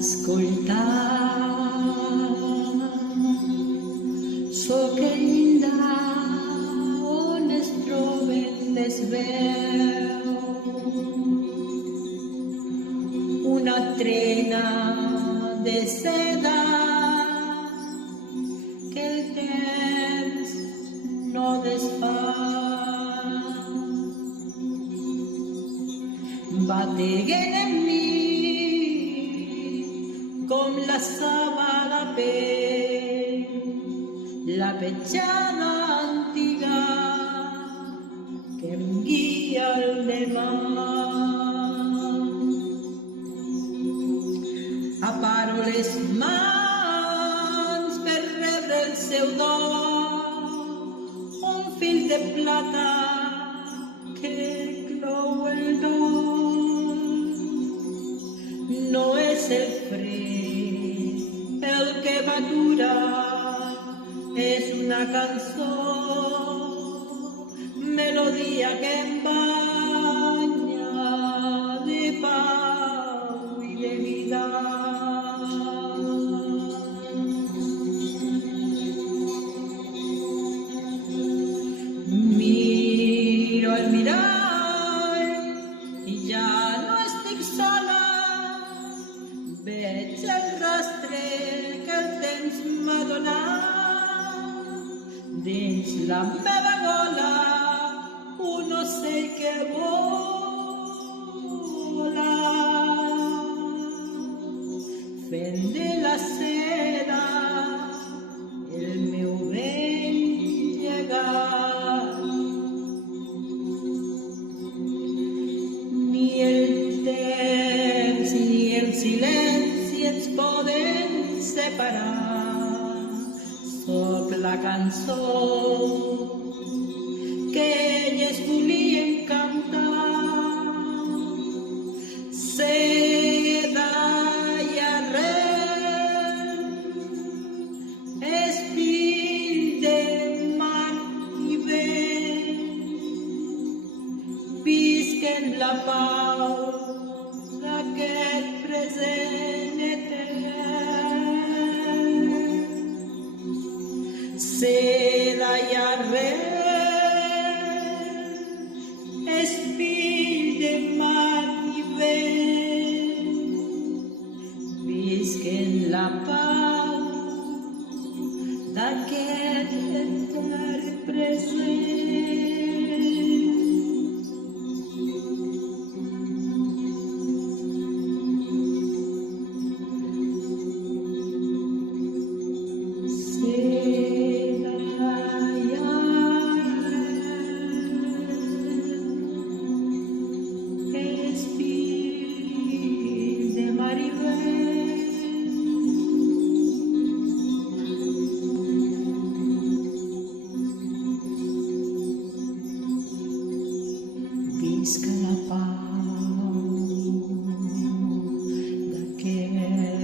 ascoltar so che linda on es troben les veu una trena de seda que el temps no desfà bateguen en mi com la sabada pell, la petjada antiga que em guia al demà. Aparo les mans per rebre el seu do, un fil de plata que clou el dol. No és el fred el que m'atura, és una cançó, melodia que em banya de pau i de vida. Miro el mirall i ja no estic sola, veig el rastre que el temps m'ha donat. Dins la meva gola un ocell que vola, fent de la seda el meu vell llegat. Ni el temps ni el silenci ens poden separar. Soc la cançó que elles volien cantar. Seda i arrel, espill de mar i vent, visquen la pau d'aquest present etern. Seda i arrel, espill de mar i vent, visquen la pau d'aquest etern present. Visca la pau d'aquest